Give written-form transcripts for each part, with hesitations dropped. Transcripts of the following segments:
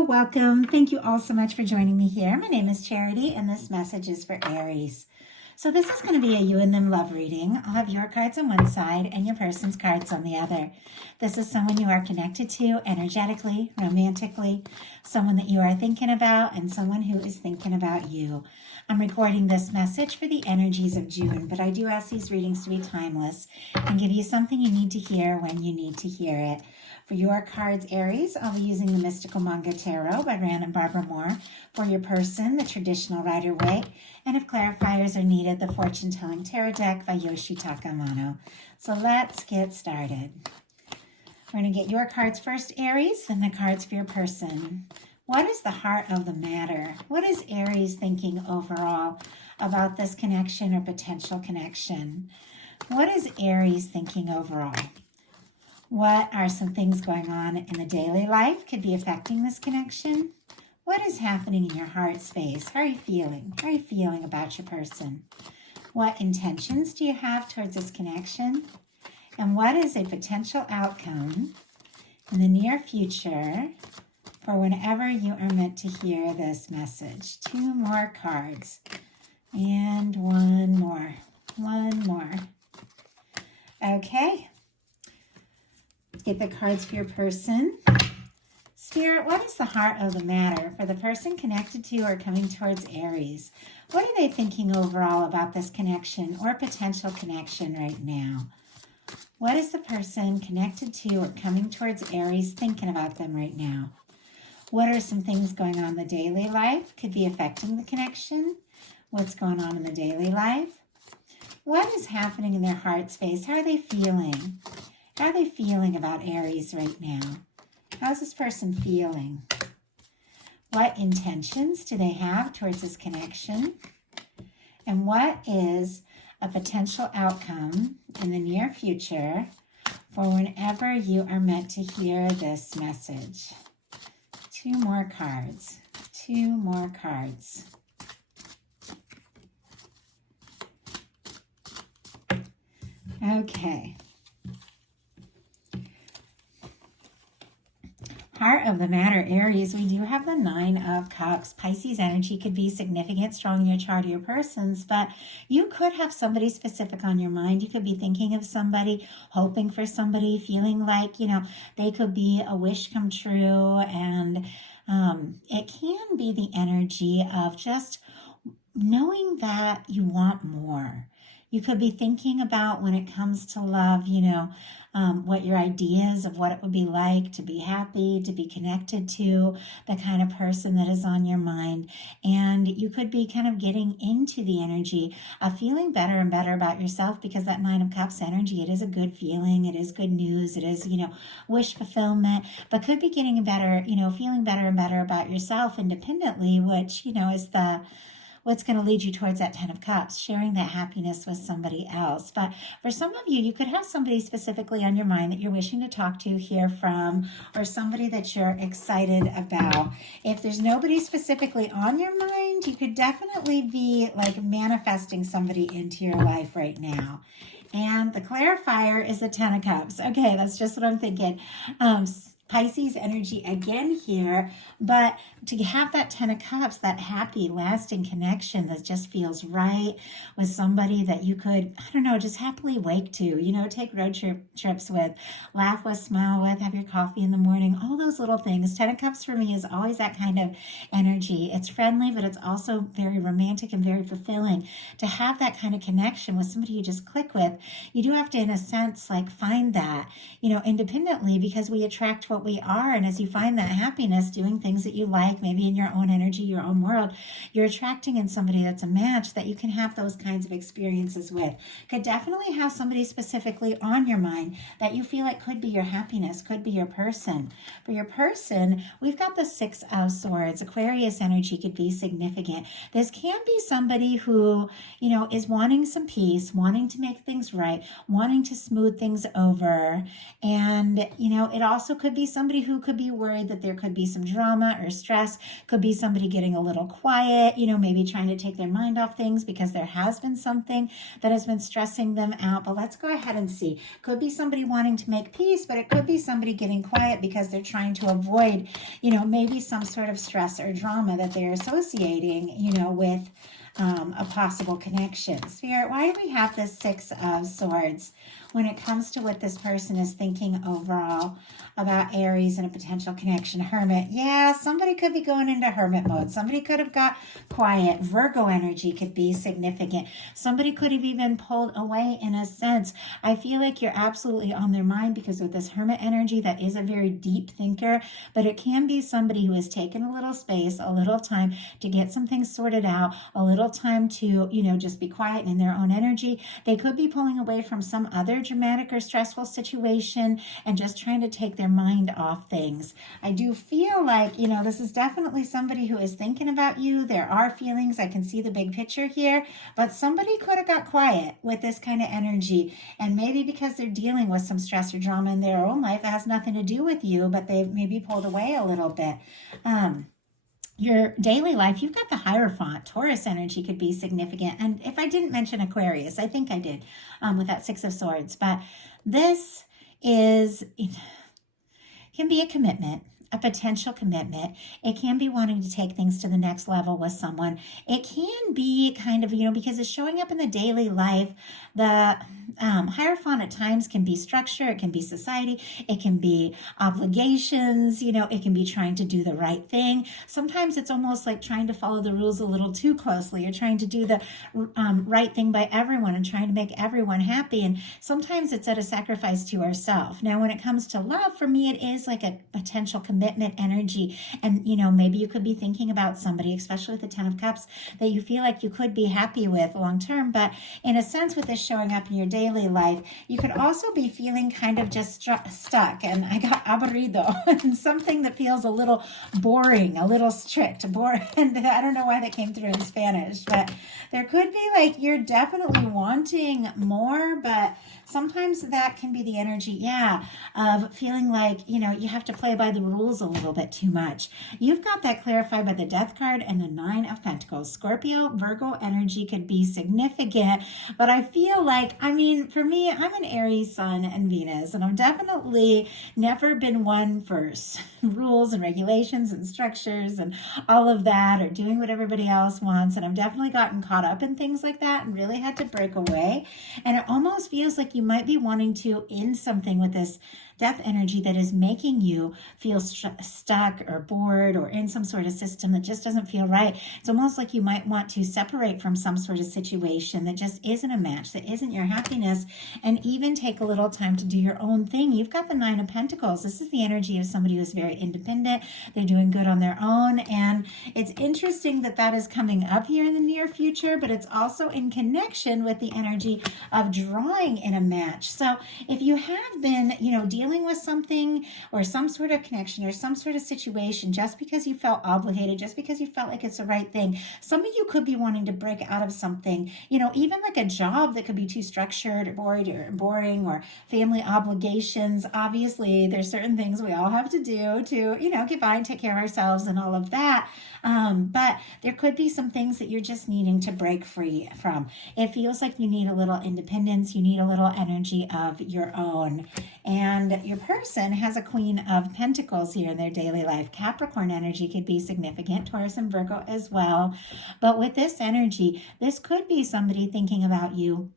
Hello, welcome. Thank you all so much for joining me here. My name is Charity, and this message is for Aries. So this is going to be a you and them love reading. I'll have your cards on one side and your person's cards on the other. This is someone you are connected to energetically, romantically, someone that you are thinking about, and someone who is thinking about you. I'm recording this message for the energies of June, but I do ask these readings to be timeless and give you something you need to hear when you need to hear it. For your cards, Aries, I'll be using the Mystical Manga Tarot by Rand and Barbara Moore. For your person, the Traditional Rider-Waite. And if clarifiers are needed, the Fortune Telling Tarot Deck by Yoshi Takamano. So let's get started. We're going to get your cards first, Aries, then the cards for your person. What is the heart of the matter? What is Aries thinking overall about this connection or potential connection? What is Aries thinking overall? What are some things going on in the daily life could be affecting this connection? What is happening in your heart space? How are you feeling? How are you feeling about your person? What intentions do you have towards this connection? And what is a potential outcome in the near future for whenever you are meant to hear this message? Two more cards. And one more. One more. Okay. Get the cards for your person. Spirit, what is the heart of the matter for the person connected to or coming towards Aries? What are they thinking overall about this connection or potential connection right now? What is the person connected to or coming towards Aries thinking about them right now? What are some things going on in the daily life could be affecting the connection? What's going on in the daily life? What is happening in their heart space? How are they feeling? How are they feeling about Aries right now? How's this person feeling? What intentions do they have towards this connection? And what is a potential outcome in the near future for whenever you are meant to hear this message? Two more cards. Two more cards. Okay. Heart of the matter, Aries, we do have the Nine of Cups. Pisces energy could be significant, strong in your chart or your person's, but you could have somebody specific on your mind. You could be thinking of somebody, hoping for somebody, feeling like, they could be a wish come true. And it can be the energy of just knowing that you want more. You could be thinking about when it comes to love, what your ideas of what it would be like to be happy, to be connected to the kind of person that is on your mind. And you could be kind of getting into the energy of feeling better and better about yourself, because that Nine of Cups energy, it is a good feeling. It is good news. It is, wish fulfillment, but could be getting better, feeling better and better about yourself independently, which, is what's going to lead you towards that Ten of Cups, sharing that happiness with somebody else. But for some of you, you could have somebody specifically on your mind that you're wishing to talk to, hear from, or somebody that you're excited about. If there's nobody specifically on your mind, you could definitely be like manifesting somebody into your life right now. And the clarifier is the Ten of Cups. Okay, that's just what I'm thinking. Pisces energy again here, but to have that Ten of Cups, that happy, lasting connection that just feels right with somebody that you could, just happily wake to, take road trips with, laugh with, smile with, have your coffee in the morning, all those little things. Ten of Cups for me is always that kind of energy. It's friendly, but it's also very romantic and very fulfilling. To have that kind of connection with somebody you just click with, you do have to, in a sense, find that, independently, because we attract what we are. And as you find that happiness doing things that you like, maybe in your own energy, your own world, you're attracting in somebody that's a match that you can have those kinds of experiences with. Could definitely have somebody specifically on your mind that you feel like could be your happiness, could be your person. For your person, we've got the Six of Swords. Aquarius energy could be significant. This can be somebody who, is wanting some peace, wanting to make things right, wanting to smooth things over. And, it also could be somebody who could be worried that there could be some drama or stress, could be somebody getting a little quiet, maybe trying to take their mind off things because there has been something that has been stressing them out. But let's go ahead and see. Could be somebody wanting to make peace, but it could be somebody getting quiet because they're trying to avoid, maybe some sort of stress or drama that they're associating, with a possible connection. Spirit, why do we have this Six of Swords when it comes to what this person is thinking overall about Aries and a potential connection? Hermit. Yeah, somebody could be going into hermit mode. Somebody could have got quiet. Virgo energy could be significant. Somebody could have even pulled away in a sense. I feel like you're absolutely on their mind because with this hermit energy, that is a very deep thinker, but it can be somebody who has taken a little space, a little time to get some things sorted out, a little time to, just be quiet in their own energy. They could be pulling away from some other dramatic or stressful situation and just trying to take their mind off things. I do feel like, this is definitely somebody who is thinking about you. There are feelings. I can see the big picture here, but somebody could have got quiet with this kind of energy. And maybe because they're dealing with some stress or drama in their own life, it has nothing to do with you, but they've maybe pulled away a little bit. Your daily life, you've got the Hierophant. Taurus energy could be significant. And if I didn't mention Aquarius, I think I did with that Six of Swords. But this can be a commitment, a potential commitment. It can be wanting to take things to the next level with someone. It can be kind of, because it's showing up in the daily life. The Hierophant at times can be structure, it can be society, it can be obligations, it can be trying to do the right thing. Sometimes it's almost like trying to follow the rules a little too closely. You're trying to do the right thing by everyone and trying to make everyone happy. And sometimes it's at a sacrifice to ourselves. Now, when it comes to love, for me, it is like a potential commitment energy. And, maybe you could be thinking about somebody, especially with the Ten of Cups, that you feel like you could be happy with long term. But in a sense, with this showing up in your daily life, you could also be feeling kind of just stuck. And I got aburrido, and something that feels a little boring, a little strict, boring. And I don't know why that came through in Spanish, but there could be like you're definitely wanting more, but sometimes that can be the energy, of feeling like, you have to play by the rules a little bit too much. You've got that clarified by the Death card and the Nine of Pentacles. Scorpio, Virgo energy could be significant, but I feel like, for me, I'm an Aries sun and Venus, and I've definitely never been one for rules and regulations and structures and all of that, or doing what everybody else wants. And I've definitely gotten caught up in things like that and really had to break away. And it almost feels like you might be wanting to end something with this Death energy that is making you feel stuck or bored or in some sort of system that just doesn't feel right. It's almost like you might want to separate from some sort of situation that just isn't a match, that isn't your happiness, and even take a little time to do your own thing. You've got the Nine of Pentacles. This is the energy of somebody who's very independent. They're doing good on their own. And it's interesting that that is coming up here in the near future, but it's also in connection with the energy of drawing in a match. So if you have been, dealing with something or some sort of connection or some sort of situation just because you felt obligated, just because you felt like it's the right thing, some of you could be wanting to break out of something, even like a job that could be too structured or boring or family obligations. Obviously, there's certain things we all have to do to, get by and take care of ourselves and all of that. But there could be some things that you're just needing to break free from. It feels like you need a little independence. You need a little energy of your own. And your person has a Queen of Pentacles here in their daily life. Capricorn energy could be significant, Taurus and Virgo as well. But with this energy, this could be somebody thinking about you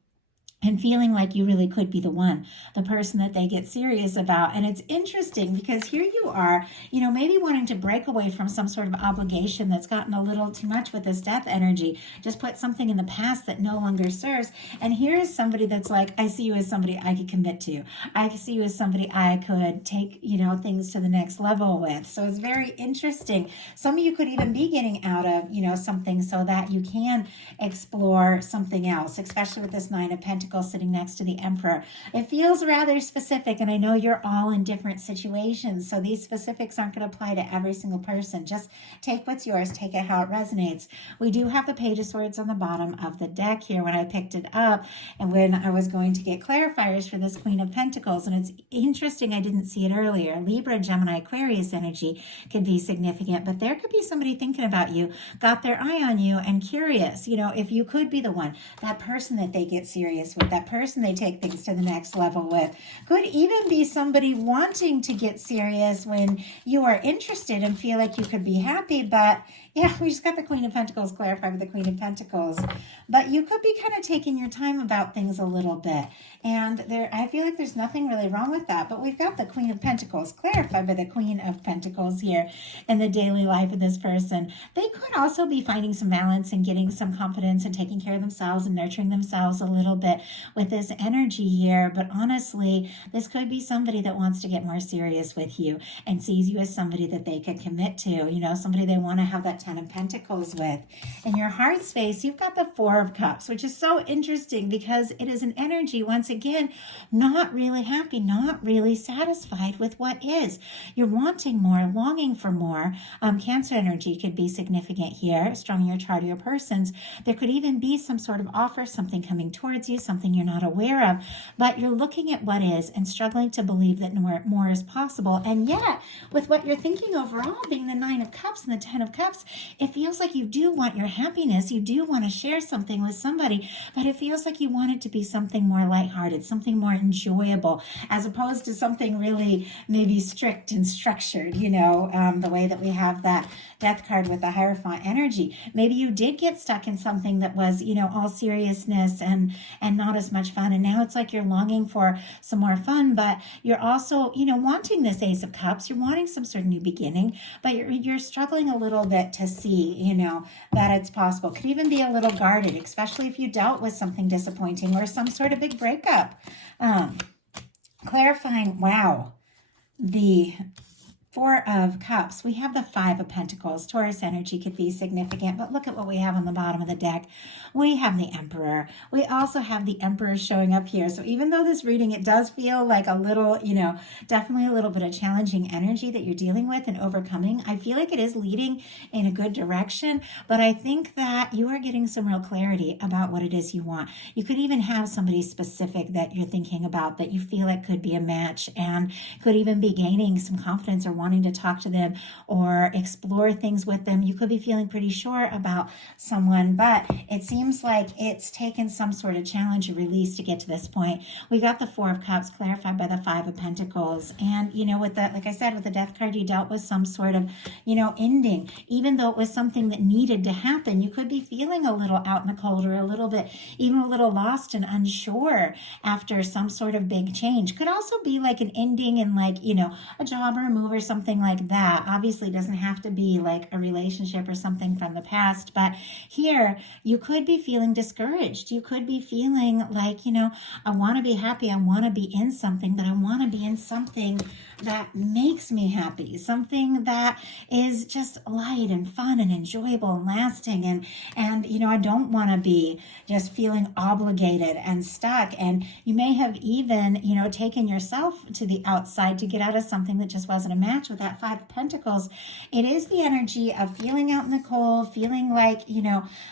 and feeling like you really could be the person that they get serious about. And it's interesting because here you are, maybe wanting to break away from some sort of obligation that's gotten a little too much with this Death energy, just put something in the past that no longer serves. And here's somebody that's like, I see you as somebody I could commit to. I see you as somebody I could take, things to the next level with. So it's very interesting. Some of you could even be getting out of, something so that you can explore something else, especially with this Nine of Pentacles. Pentacles sitting next to the Emperor. It feels rather specific, and I know you're all in different situations, so these specifics aren't going to apply to every single person. Just take what's yours, take it how it resonates. We do have the Page of Swords on the bottom of the deck here when I picked it up, and when I was going to get clarifiers for this Queen of Pentacles, and it's interesting I didn't see it earlier. Libra, Gemini, Aquarius energy can be significant, but there could be somebody thinking about you, got their eye on you, and curious, if you could be the one, that person that they get serious with, that person they take things to the next level with. Could even be somebody wanting to get serious when you are interested and feel like you could be happy, but yeah, we just got the Queen of Pentacles clarified with the Queen of Pentacles. But you could be kind of taking your time about things a little bit. And I feel like there's nothing really wrong with that. But we've got the Queen of Pentacles clarified by the Queen of Pentacles here in the daily life of this person. They could also be finding some balance and getting some confidence and taking care of themselves and nurturing themselves a little bit with this energy here. But honestly, this could be somebody that wants to get more serious with you and sees you as somebody that they could commit to, somebody they want to have that Ten of Pentacles with. In your heart space, you've got the Four of Cups, which is so interesting because it is an energy, once again, not really happy, not really satisfied with what is. You're wanting more, longing for more. Cancer energy could be significant here, strong in your chart of your persons. There could even be some sort of offer, something coming towards you, something you're not aware of, but you're looking at what is and struggling to believe that more is possible. And yet, with what you're thinking overall being the Nine of Cups and the Ten of Cups, it feels like you do want your happiness. You do want to share something with somebody, but it feels like you want it to be something more lighthearted, something more enjoyable, as opposed to something really maybe strict and structured, the way that we have that Death card with the Hierophant energy. Maybe you did get stuck in something that was, all seriousness and not as much fun. And now it's like you're longing for some more fun, but you're also, wanting this Ace of Cups. You're wanting some sort of new beginning, but you're struggling a little bit to see, that it's possible. Could even be a little guarded, especially if you dealt with something disappointing or some sort of big breakup. Clarifying, wow, the Four of Cups. We have the Five of Pentacles. Taurus energy could be significant, but look at what we have on the bottom of the deck. We have the Emperor. We also have the Emperor showing up here. So even though this reading, it does feel like a little, definitely a little bit of challenging energy that you're dealing with and overcoming, I feel like it is leading in a good direction, but I think that you are getting some real clarity about what it is you want. You could even have somebody specific that you're thinking about that you feel like could be a match and could even be gaining some confidence or wanting to talk to them or explore things with them. You could be feeling pretty sure about someone, but it seems like it's taken some sort of challenge or release to get to this point. We got the Four of Cups clarified by the Five of Pentacles. And, with that, like I said, with the Death card, you dealt with some sort of, ending. Even though it was something that needed to happen, you could be feeling a little out in the cold or a little bit, even a little lost and unsure after some sort of big change. Could also be like an ending in like, a job or a move or something like that. Obviously, it doesn't have to be like a relationship or something from the past, but here you could be feeling discouraged. You could be feeling like, I want to be happy. I want to be in something, but I want to be in something that makes me happy, something that is just light and fun and enjoyable and lasting. And I don't want to be just feeling obligated and stuck. And you may have even, taken yourself to the outside to get out of something that just wasn't a match with that Five of Pentacles. It is the energy of feeling out in the cold, feeling like,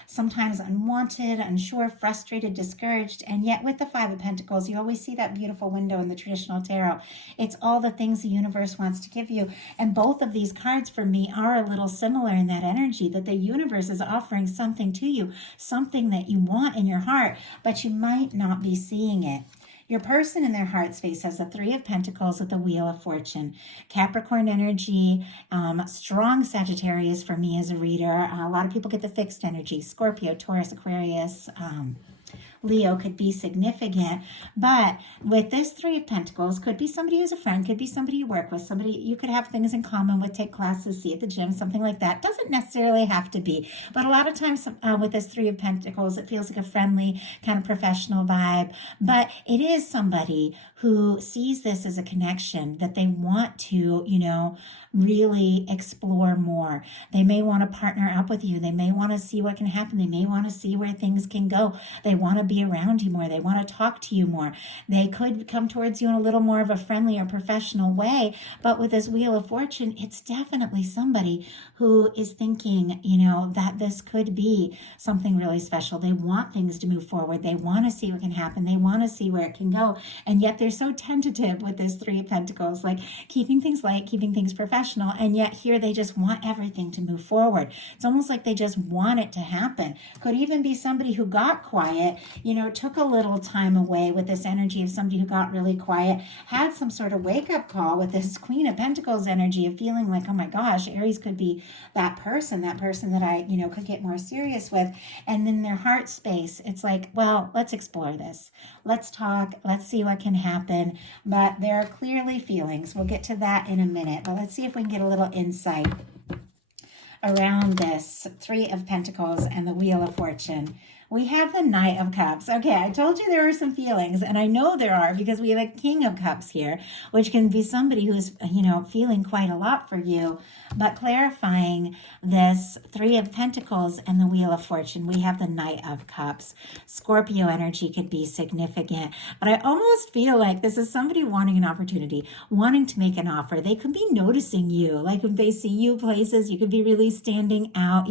sometimes unwanted, unsure, frustrated, discouraged. And yet with the Five of Pentacles, you always see that beautiful window in the traditional tarot. It's all the things the universe wants to give you. And both of these cards for me are a little similar in that energy, that the universe is offering something to you, something that you want in your heart, but you might not be seeing it. Your person in their heart space has the Three of Pentacles with the Wheel of Fortune. Capricorn energy, strong Sagittarius for me as a reader. A lot of people get the fixed energy. Scorpio, Taurus, Aquarius, Leo could be significant, but with this Three of Pentacles, could be somebody who's a friend, could be somebody you work with, somebody you could have things in common with, take classes, see at the gym, something like that. Doesn't necessarily have to be, but a lot of times with this Three of Pentacles, it feels like a friendly kind of professional vibe, but it is somebody who sees this as a connection that they want to, really explore more. They may want to partner up with you. They may want to see what can happen. They may want to see where things can go. They want to be around you more. They want to talk to you more. They could come towards you in a little more of a friendly or professional way. But with this Wheel of Fortune, it's definitely somebody who is thinking, that this could be something really special. They want things to move forward. They want to see what can happen. They want to see where it can go. And yet they're so tentative with this Three of Pentacles, like keeping things light, keeping things professional. And yet here they just want everything to move forward. It's almost like they just want it to happen. Could even be somebody who got quiet, took a little time away with this energy of somebody who got really quiet, had some sort of wake-up call with this Queen of Pentacles energy of feeling like, oh my gosh, Aries could be that person that I, could get more serious with. And in their heart space, it's like, well, let's explore this. Let's talk. Let's see what can happen. But there are clearly feelings. We'll get to that in a minute. But let's see if we can get a little insight around this Three of Pentacles and the Wheel of Fortune. We have the Knight of Cups. Okay, I told you there were some feelings, and I know there are because we have a King of Cups here, which can be somebody who's, feeling quite a lot for you. But clarifying this Three of Pentacles and the Wheel of Fortune, we have the Knight of Cups. Scorpio energy could be significant, but I almost feel like this is somebody wanting an opportunity, wanting to make an offer. They could be noticing you, like if they see you places, you could be really standing out,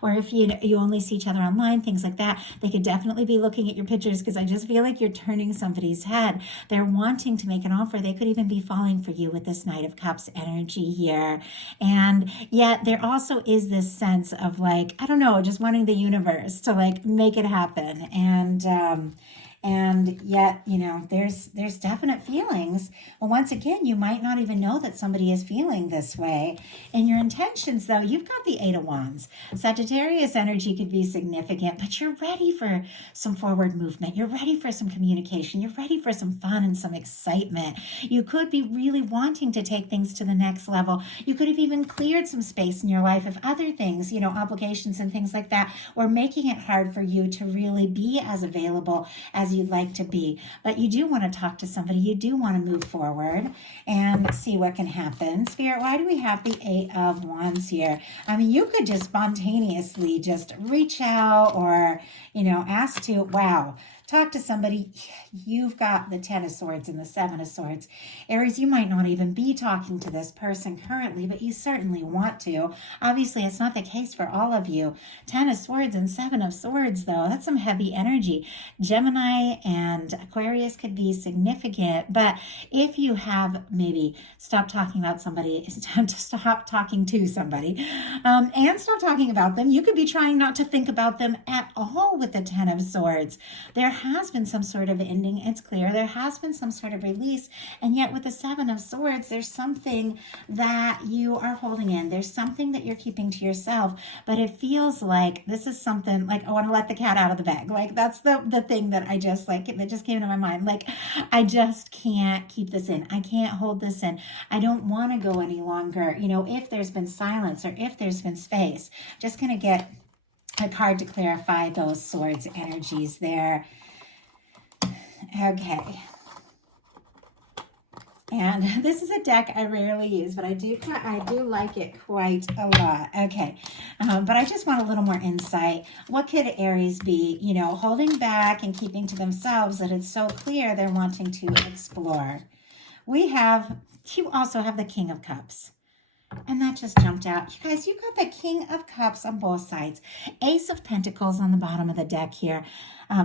or if you only see each other online, things like that. They could definitely be looking at your pictures because I just feel like you're turning somebody's head. They're wanting to make an offer. They could even be falling for you with this Knight of Cups energy here. And yet there also is this sense of like, I don't know, just wanting the universe to like make it happen. And yet, there's definite feelings. But once again, you might not even know that somebody is feeling this way. In your intentions, though, you've got the Eight of Wands. Sagittarius energy could be significant, but you're ready for some forward movement. You're ready for some communication. You're ready for some fun and some excitement. You could be really wanting to take things to the next level. You could have even cleared some space in your life if other things, obligations and things like that, were making it hard for you to really be as available as you'd like to be. But you do want to talk to somebody. You do want to move forward and see what can happen. Spirit, why do we have the Eight of Wands here? I mean, you could just spontaneously just reach out or, ask to, talk to somebody. You've got the Ten of Swords and the Seven of Swords. Aries, you might not even be talking to this person currently, but you certainly want to. Obviously, it's not the case for all of you. Ten of Swords and Seven of Swords, though, that's some heavy energy. Gemini and Aquarius could be significant, but if you have maybe stopped talking about somebody, it's time to stop talking to somebody and stop talking about them. You could be trying not to think about them at all with the Ten of Swords. There has been some sort of ending. It's clear there has been some sort of release. And yet with the Seven of Swords, there's something that you are holding in. There's something that you're keeping to yourself. But it feels like this is something like, I want to let the cat out of the bag. Like that's the thing that I just like, that just came to my mind. Like, I just can't keep this in. I can't hold this in. I don't want to go any longer. If there's been silence or if there's been space, just going to get a card to clarify those swords energies there. Okay. And this is a deck I rarely use, but I do like it quite a lot. Okay. But I just want a little more insight. What could Aries be, holding back and keeping to themselves that it's so clear they're wanting to explore? You also have the King of Cups. And that just jumped out. You guys, you got the King of Cups on both sides. Ace of Pentacles on the bottom of the deck here.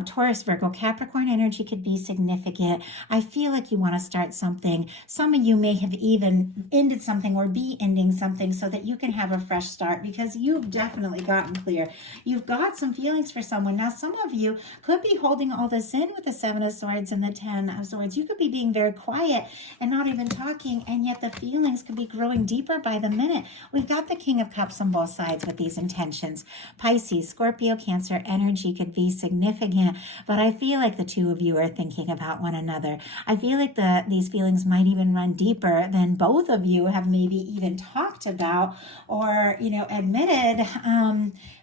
Taurus, Virgo, Capricorn energy could be significant. I feel like you want to start something. Some of you may have even ended something or be ending something so that you can have a fresh start because you've definitely gotten clear. You've got some feelings for someone. Now, some of you could be holding all this in with the Seven of Swords and the Ten of Swords. You could be being very quiet and not even talking, and yet the feelings could be growing deeper by the minute. We've got the King of Cups on both sides with these intentions. Pisces, Scorpio, Cancer energy could be significant. But I feel like the two of you are thinking about one another. I feel like these feelings might even run deeper than both of you have maybe even talked about or, admitted.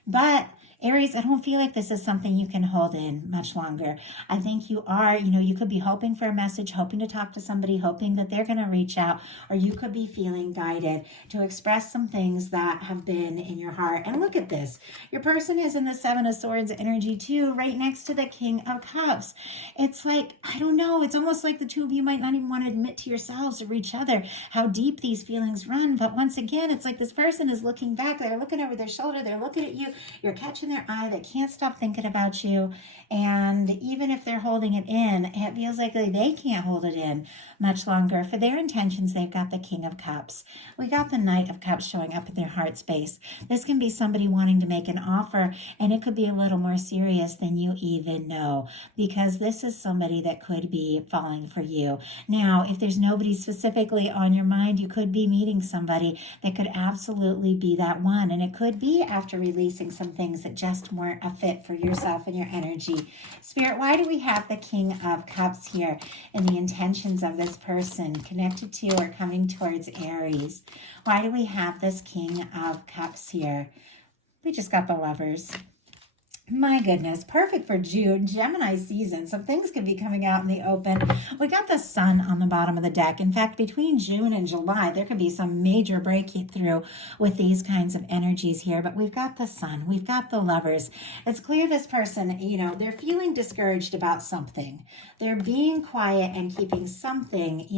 But Aries, I don't feel like this is something you can hold in much longer. I think you are, you could be hoping for a message, hoping to talk to somebody, hoping that they're going to reach out, or you could be feeling guided to express some things that have been in your heart. And look at this. Your person is in the Seven of Swords energy too, right next to the King of Cups. It's like, I don't know, it's almost like the two of you might not even want to admit to yourselves or each other how deep these feelings run. But once again, it's like this person is looking back, they're looking over their shoulder, they're looking at you, you're catching their eye, they can't stop thinking about you. And even if they're holding it in, it feels like they can't hold it in much longer. For their intentions, they've got the King of Cups. We got the Knight of Cups showing up in their heart space. This can be somebody wanting to make an offer, and it could be a little more serious than you even know, because this is somebody that could be falling for you. Now, if there's nobody specifically on your mind, you could be meeting somebody that could absolutely be that one. And it could be after releasing some things that just weren't a fit for yourself and your energy. Spirit, why do we have the King of Cups here and the intentions of this person connected to or coming towards Aries? Why do we have this King of Cups here? We just got the Lovers. My goodness, perfect for June, Gemini season. Some things could be coming out in the open. We got the Sun on the bottom of the deck. In fact, between June and July, there could be some major breakthrough with these kinds of energies here. But we've got the Sun, we've got the Lovers. It's clear this person, they're feeling discouraged about something. They're being quiet and keeping something,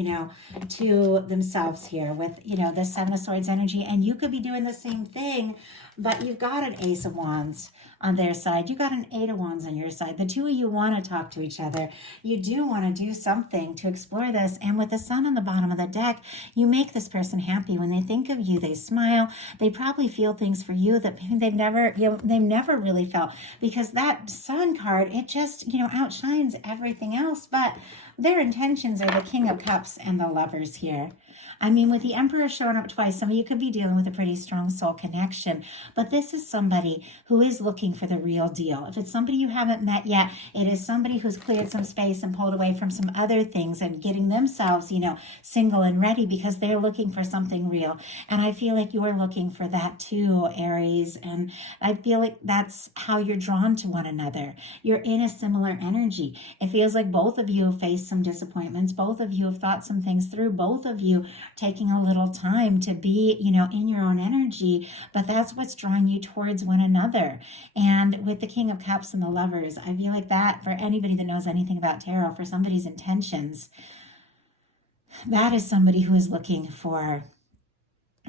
to themselves here with, the Seven of Swords energy. And you could be doing the same thing, but you've got an Ace of Wands on their side. You got an Eight of Wands on your side. The two of you want to talk to each other. You do want to do something to explore this. And with the Sun on the bottom of the deck, you make this person happy. When they think of you, they smile. They probably feel things for you that they've never really felt, because that Sun card, it just, outshines everything else. But their intentions are the King of Cups and the Lovers here. I mean, with the Emperor showing up twice, some of you could be dealing with a pretty strong soul connection, but this is somebody who is looking for the real deal. If it's somebody you haven't met yet, it is somebody who's cleared some space and pulled away from some other things and getting themselves, single and ready, because they're looking for something real. And I feel like you're looking for that too, Aries. And I feel like that's how you're drawn to one another. You're in a similar energy. It feels like both of you have faced some disappointments. Both of you have thought some things through. Both of you taking a little time to be, in your own energy, but that's what's drawing you towards one another. And with the King of Cups and the Lovers, I feel like that, for anybody that knows anything about tarot, for somebody's intentions, that is somebody who is looking for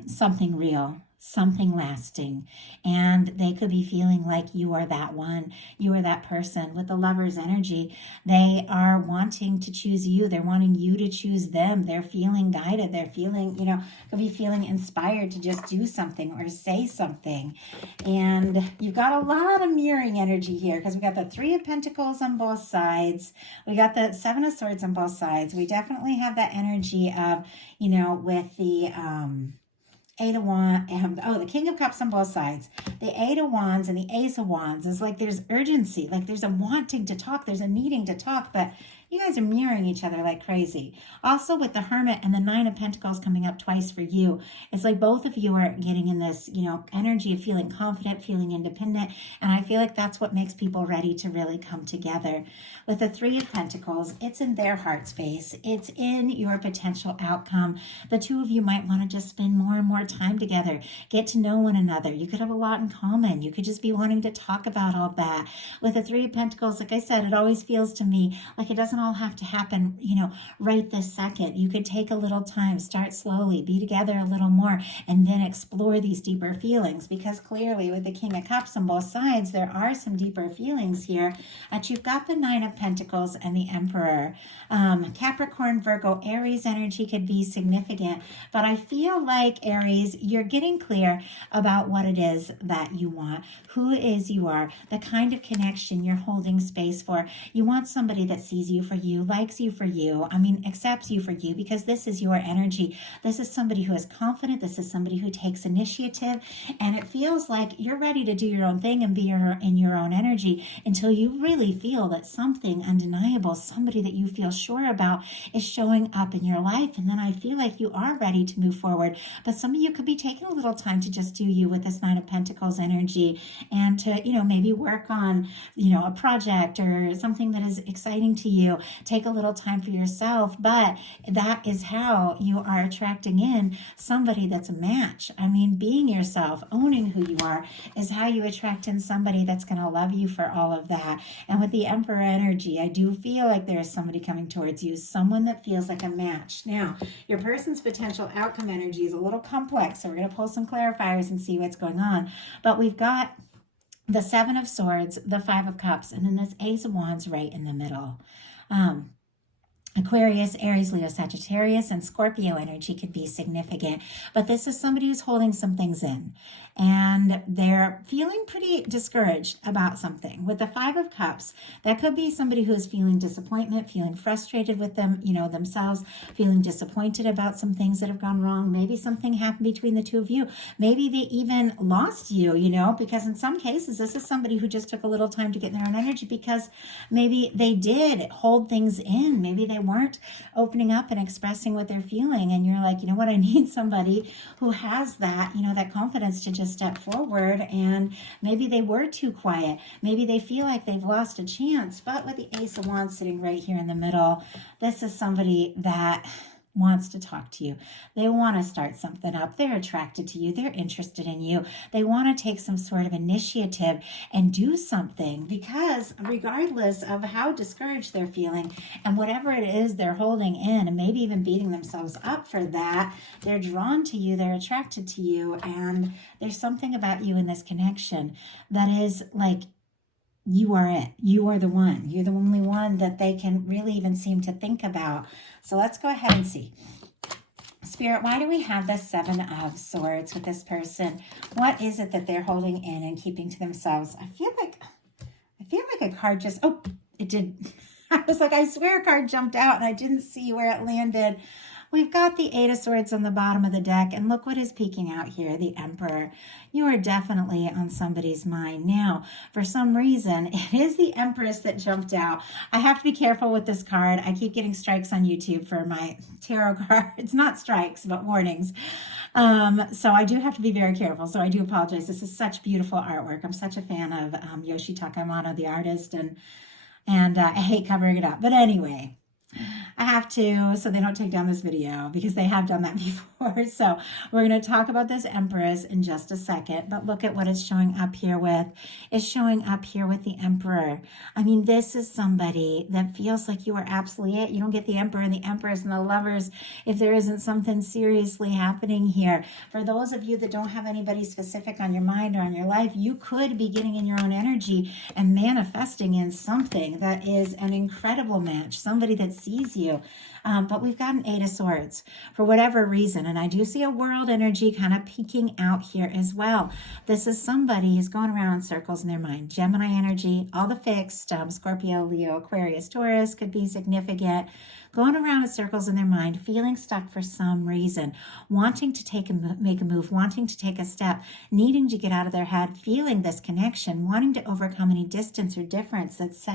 something real, something lasting, and they could be feeling like you are that one, you are that person. With the Lover's energy, they are wanting to choose you, they're wanting you to choose them, they're feeling guided, they're feeling, could be feeling inspired to just do something or say something. And you've got a lot of mirroring energy here, because we got the Three of Pentacles on both sides, we got the Seven of Swords on both sides. We definitely have that energy of, with the Eight of Wands, the King of Cups on both sides. The Eight of Wands and the Ace of Wands is like there's urgency, like there's a wanting to talk, there's a needing to talk, but you guys are mirroring each other like crazy. Also with the Hermit and the Nine of Pentacles coming up twice for you, it's like both of you are getting in this, energy of feeling confident, feeling independent, and I feel like that's what makes people ready to really come together. With the Three of Pentacles, it's in their heart space. It's in your potential outcome. The two of you might want to just spend more and more time together, get to know one another. You could have a lot in common. You could just be wanting to talk about all that. With the Three of Pentacles, like I said, it always feels to me like it doesn't all have to happen, right this second. You could take a little time, start slowly, be together a little more, and then explore these deeper feelings, because clearly with the King of Cups on both sides, there are some deeper feelings here. But you've got the Nine of Pentacles and the Emperor. Capricorn, Virgo, Aries energy could be significant, but I feel like, Aries, you're getting clear about what it is that you want, who it is you are, the kind of connection you're holding space for. You want somebody that sees you for you, likes you for you, accepts you for you, because this is your energy. This is somebody who is confident. This is somebody who takes initiative, and it feels like you're ready to do your own thing and be in your own energy until you really feel that something undeniable, somebody that you feel sure about, is showing up in your life. And then I feel like you are ready to move forward. But some of you could be taking a little time to just do you with this Nine of Pentacles energy, and to, maybe work on, a project or something that is exciting to you. Take a little time for yourself, but that is how you are attracting in somebody that's a match. Being yourself, owning who you are, is how you attract in somebody that's going to love you for all of that. And with the Emperor energy, I do feel like there is somebody coming towards you, someone that feels like a match. Now, your person's potential outcome energy is a little complex, so we're going to pull some clarifiers and see what's going on. But we've got the Seven of Swords, the Five of Cups, and then this Ace of Wands right in the middle. Aquarius, Aries, Leo, Sagittarius, and Scorpio energy could be significant. But this is somebody who's holding some things in, and they're feeling pretty discouraged about something. With the Five of Cups, that could be somebody who is feeling disappointment, feeling frustrated with themselves, feeling disappointed about some things that have gone wrong. Maybe something happened between the two of you. Maybe they even lost you, because in some cases, this is somebody who just took a little time to get in their own energy, because maybe they did hold things in. Maybe they weren't opening up and expressing what they're feeling, and you're like, what, I need somebody who has that, that confidence to just step forward. And maybe they were too quiet. Maybe they feel like they've lost a chance. But with the Ace of Wands sitting right here in the middle, this is somebody that wants to talk to you. They want to start something up. They're attracted to you. They're interested in you. They want to take some sort of initiative and do something, because regardless of how discouraged they're feeling and whatever it is they're holding in, and maybe even beating themselves up for that, they're drawn to you. They're attracted to you. And there's something about you in this connection that is like, you are it. You are the one. You're the only one that they can really even seem to think about. So let's go ahead and see. Spirit, why do we have the Seven of Swords with this person? What is it that they're holding in and keeping to themselves? I feel like a card just, oh, it did. I was like, I swear a card jumped out and I didn't see where it landed. We've got the Eight of Swords on the bottom of the deck, and look what is peeking out here, the Emperor. You are definitely on somebody's mind. Now, for some reason, it is the Empress that jumped out. I have to be careful with this card. I keep getting strikes on YouTube for my tarot card. It's not strikes, but warnings. So I do have to be very careful. So I do apologize. This is such beautiful artwork. I'm such a fan of Yoshi Takamano, the artist, and I hate covering it up. But anyway, I have to, so they don't take down this video, because they have done that before. So we're going to talk about this Empress in just a second, but look at what it's showing up here with. It's showing up here with the Emperor. This is somebody that feels like you are absolutely it. You don't get the Emperor and the Empress and the Lovers if there isn't something seriously happening here. For those of you that don't have anybody specific on your mind or on your life, you could be getting in your own energy and manifesting in something that is an incredible match, somebody that sees you. But we've got an Eight of Swords for whatever reason. And I do see a world energy kind of peeking out here as well. This is somebody who's going around in circles in their mind. Gemini energy, all the fixed, Scorpio, Leo, Aquarius, Taurus could be significant. Going around in circles in their mind, feeling stuck for some reason, wanting to make a move, wanting to take a step, needing to get out of their head, feeling this connection, wanting to overcome any distance or difference that's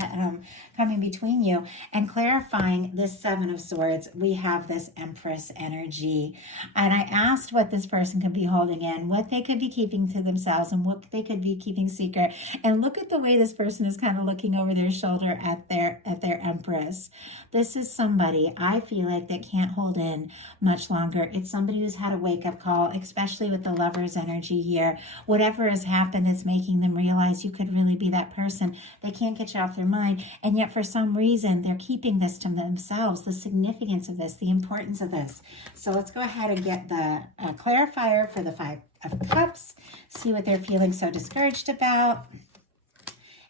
coming between you. And clarifying this Seven of Swords, we have this Empress energy. And I asked what this person could be holding in, what they could be keeping to themselves, and what they could be keeping secret. And look at the way this person is kind of looking over their shoulder at their Empress. This is somebody, I feel like, that can't hold in much longer. It's somebody who's had a wake-up call, especially with the Lover's energy here. Whatever has happened is making them realize you could really be that person. They can't get you off their mind, and yet for some reason they're keeping this to themselves, the significance of this, the importance of this. So let's go ahead and get the clarifier for the Five of Cups, see what they're feeling so discouraged about.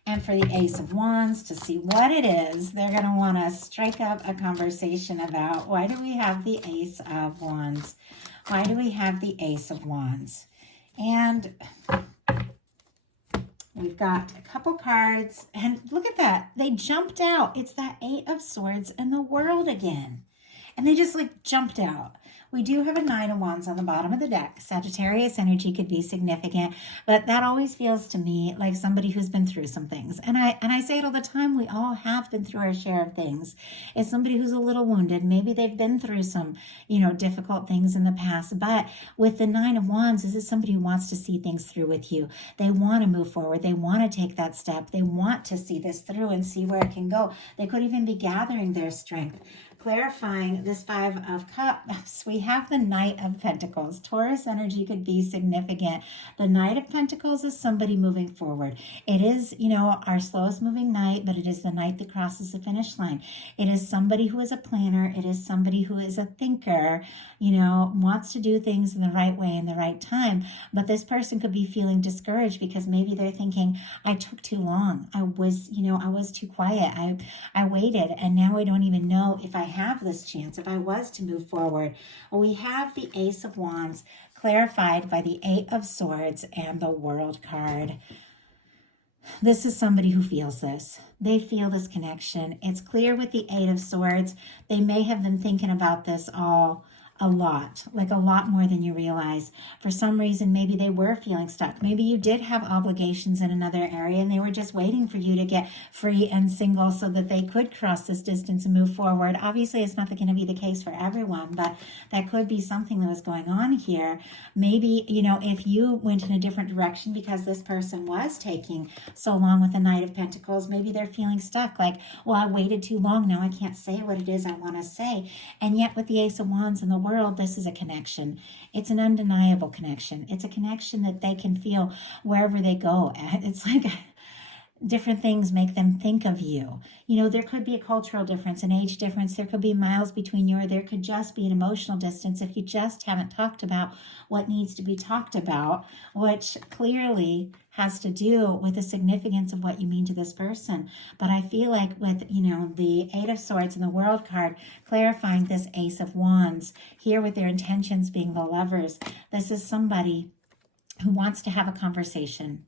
And for the Ace of Wands, to see what it is they're going to want to strike up a conversation about. Why do we have the Ace of Wands? Why do we have the Ace of Wands? And We've got a couple cards, and look at that. They jumped out. It's that Eight of Swords and the World again. And they just like jumped out. We do have a Nine of Wands on the bottom of the deck. Sagittarius energy could be significant, but that always feels to me like somebody who's been through some things. And I say it all the time, we all have been through our share of things. It's somebody who's a little wounded. Maybe they've been through some, difficult things in the past. But with the Nine of Wands, this is somebody who wants to see things through with you. They want to move forward. They want to take that step. They want to see this through and see where it can go. They could even be gathering their strength. Clarifying this Five of Cups, we have the Knight of Pentacles. Taurus energy could be significant. The Knight of Pentacles is somebody moving forward. It is, our slowest moving knight, but it is the knight that crosses the finish line. It is somebody who is a planner. It is somebody who is a thinker, wants to do things in the right way in the right time. But this person could be feeling discouraged because maybe they're thinking, I took too long. I was too quiet. I waited, and now I don't even know if I have this chance, if I was to move forward. Well, we have the Ace of Wands clarified by the Eight of Swords and the World card. This is somebody who feels this. They feel this connection. It's clear with the Eight of Swords. They may have been thinking about this a lot, like a lot more than you realize. For some reason, maybe they were feeling stuck. Maybe you did have obligations in another area and they were just waiting for you to get free and single so that they could cross this distance and move forward. Obviously, it's not going to be the case for everyone, but that could be something that was going on here. Maybe, if you went in a different direction because this person was taking so long with the Knight of Pentacles, maybe they're feeling stuck. Like, well, I waited too long. Now I can't say what it is I want to say. And yet with the Ace of Wands and the World, this is a connection. It's an undeniable connection. It's a connection that they can feel wherever they go. It's like different things make them think of you. There could be a cultural difference, an age difference. There could be miles between you, or there could just be an emotional distance if you just haven't talked about what needs to be talked about, which clearly has to do with the significance of what you mean to this person. But I feel like with, the Eight of Swords and the World card clarifying this Ace of Wands, here with their intentions being the Lovers, this is somebody who wants to have a conversation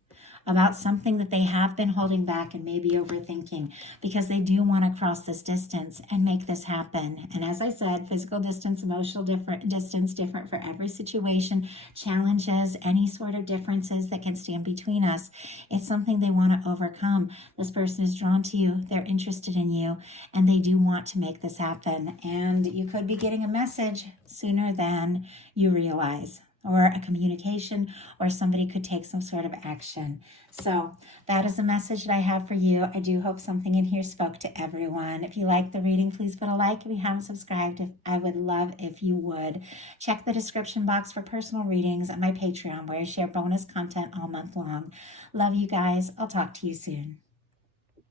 about something that they have been holding back and maybe overthinking, because they do want to cross this distance and make this happen. And as I said, physical distance, emotional distance, different for every situation, challenges, any sort of differences that can stand between us. It's something they want to overcome. This person is drawn to you. They're interested in you, and they do want to make this happen. And you could be getting a message sooner than you realize, or a communication, or somebody could take some sort of action. So that is the message that I have for you. I do hope something in here spoke to everyone. If you like the reading, please put a like. If you haven't subscribed, I would love if you would. Check the description box for personal readings at my Patreon, where I share bonus content all month long. Love you guys. I'll talk to you soon.